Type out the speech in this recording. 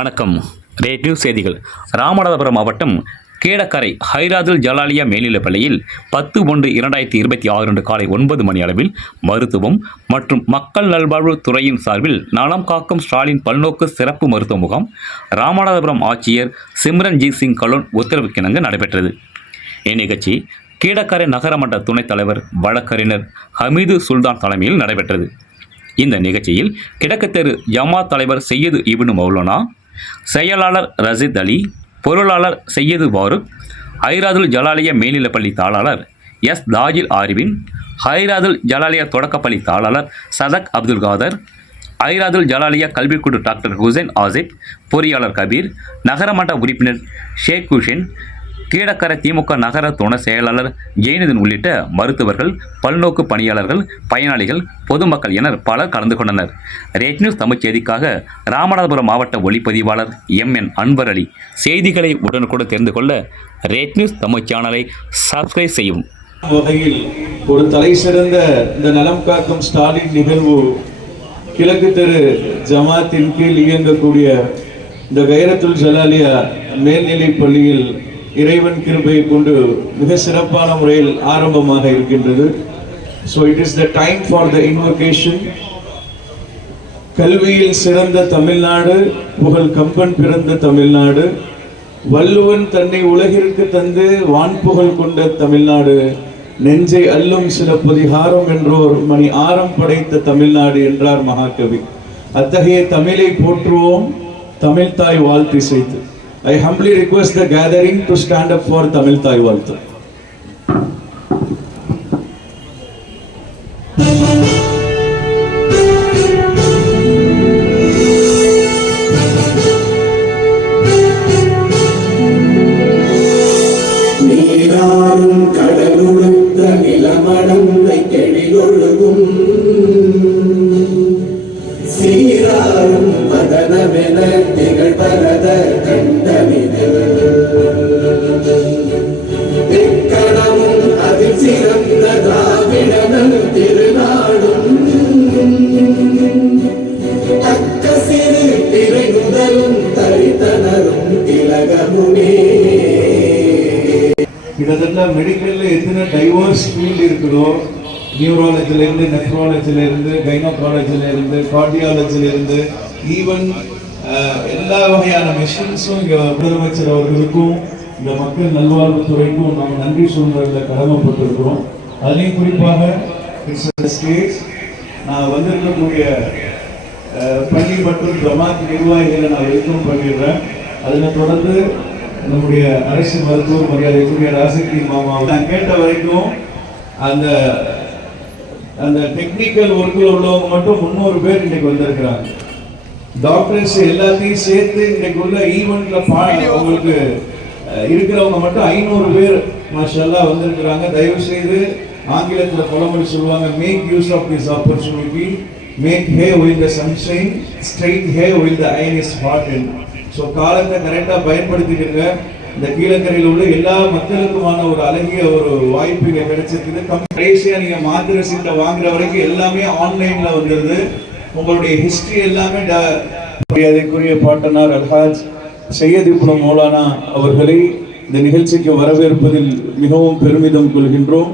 வணக்கம். Rate news செய்திகள். ராமநாதபுரம் மாவட்டம் கேடக்கரை ஹைராதுல் ஜலாலியா மேல்நிலைப்பள்ளியில் 10/1/2026 காலை 9 மணி அளவில் மருத்துவம் மற்றும் மக்கள் நல்வாழ்வு துறையின் சார்பில் நலம் காக்கும் ஸ்டாலின் பல்நோக்கு சிறப்பு மருத்துவ முகாம் ராமநாதபுரம் ஆட்சியர் சிம்ரன்ஜித் சிங் கலோன் உத்தரவுக்கிணங்க நடைபெற்றது. இந்நிகழ்ச்சி கேடக்கரை நகரமன்ற துணைத் தலைவர் வழக்கறிஞர் ஹமீது சுல்தான் தலைமையில் நடைபெற்றது. இந்த நிகழ்ச்சியில் கிழக்குத்தெரு ஜமாத் தலைவர் சையது இப்னு மௌலானா, செயலாளர் ரஷீத் அலி, பொருளாளர் சையது பாருக், ஹைராதுல் ஜலாலியா மேல்நிலைப்பள்ளி தாளாளர் எஸ் தாஜில் ஆரிவின், ஹைராதுல் ஜலாலியா தொடக்கப்பள்ளி தாளாளர் சதக் அப்துல் காதர், ஹைராதுல் ஜலாலியா கல்விக்குழு டாக்டர் ஹுசைன் ஆசிப், பொறியாளர் கபீர், நகரமன்ற உறுப்பினர் ஷேக் ஹுசேன், கீழக்கரை திமுக நகர துணை செயலாளர் ஜெயினுதீன் உள்ளிட்ட மருத்துவர்கள், பல்நோக்கு பணியாளர்கள், பயனாளிகள், பொதுமக்கள் என பலர் கலந்து கொண்டனர். ரேட் நியூஸ் தமிழ் செய்திக்காக ராமநாதபுரம் மாவட்ட ஒளிப்பதிவாளர் MN அன்வர் அலி. செய்திகளை உடனுக்குடன் தெரிந்து கொள்ள ரேட் நியூஸ் தமிழ் சேனலை சப்ஸ்கிரைப் செய்யும். வகையில் ஒரு தலை சிறந்த இந்த நலம் காக்கும் ஸ்டாலின் நிகழ்வு கிழக்கு தெரு ஜமாத்தின் கீழ் இயங்கக்கூடிய இந்த கைரத்துல் ஜலாலியா மேல்நிலை பள்ளியில் இறைவன் கிருபையை கொண்டு மிக சிறப்பான முறையில் ஆரம்பமாக இருக்கின்றது. So it is the time for the invocation. கல்வியில் சிறந்த தமிழ்நாடு, புகழ் கம்பன் பிறந்த தமிழ்நாடு, வள்ளுவன் தன்னை உலகிற்கு தந்து வான்புகழ் கொண்ட தமிழ்நாடு, நெஞ்சை அல்லும் சிலப்பதிகாரம் என்றோர் மணி ஆரம் படைத்த தமிழ்நாடு என்றார் மகாகவி. அத்தகைய தமிழை போற்றுவோம், தமிழ் தாய் வாழ்த்து செய்து. I humbly request the gathering to stand up for Tamil Thai Valthu. நீராறும் கடலுடுத்த நிலமடந்தை கெழிலொழுகும் சீராறும் மதனமென திகழ்வரத கண்டமிடமும் அதில் சிறந்த திராவிடனும் திருநாடும் தக்க சிறு திரை முதலும் தரித்தனரும் திலகமுமே. கிட்டத்தட்ட மெடிக்கல்ல எத்தனை டைவர்ஸ் ஃபீல்டு இருக்குதோ, நியூராலஜிலேருந்து, நெஃப்ராலஜிலேருந்து, கைனோகாலஜிலேருந்து, கார்டியாலஜிலேருந்து, ஈவன் எல்லா வகையான மெஷின்ஸும் இங்கே முதலமைச்சர் அவர்களுக்கும் இந்த மக்கள் நல்வாழ்வுத்துறைக்கும் நாம் நன்றி சொல்றதில் கடமைப்பட்டிருக்கிறோம். அதுலேயும் குறிப்பாக ஸ்டேட் நான் வந்திருக்கக்கூடிய பள்ளி மற்றும் ஜமாத் நிர்வாகிகளை நான் வெல்கம் பண்ணிடுறேன். அதில் தொடர்ந்து நம்முடைய அரசு மருத்துவர் மரியாதைக்குரிய ராசக்தி மாமாவை நான் கேட்ட வரைக்கும் அந்த டெக்னிக்கல் ஒர்க்கில் உள்ளவங்க மட்டும் 300 பேர் இன்னைக்கு வந்திருக்கிறாங்க. டாக்டர்ஸ் எல்லாத்தையும் சேர்த்து இன்னைக்கு உள்ள ஈவெண்ட்ல அவங்களுக்கு இருக்கிறவங்க மட்டும் 500 பேர் மாஷல்லா வந்திருக்கிறாங்க. தயவு செய்து ஆங்கிலத்தில் பழமொழி சொல்லுவாங்க, make use of this opportunity, make hay with the sunshine, straight hay with the iron is hot. So காலத்தை கரெக்டாக பயன்படுத்திக்கிங்க. இந்த கீழக்கரையில் உள்ள எல்லா மக்களுக்குமான ஒரு அழகிய ஒரு வாய்ப்பு இங்கே கிடைச்சிருக்குது. கடைசியாக நீங்கள் மாத்திரை சீட்டை வாங்குற வரைக்கும் எல்லாமே ஆன்லைனில் வந்துடுது. உங்களுடைய ஹிஸ்டரி எல்லாமே மரியாதைக்குரிய பாட்டனார் அல்ஹாஜ் சையத் இப்னு மௌலானா அவர்களை இந்த நிகழ்ச்சிக்கு வரவேற்பதில் மிகவும் பெருமிதம் கொள்கின்றோம்.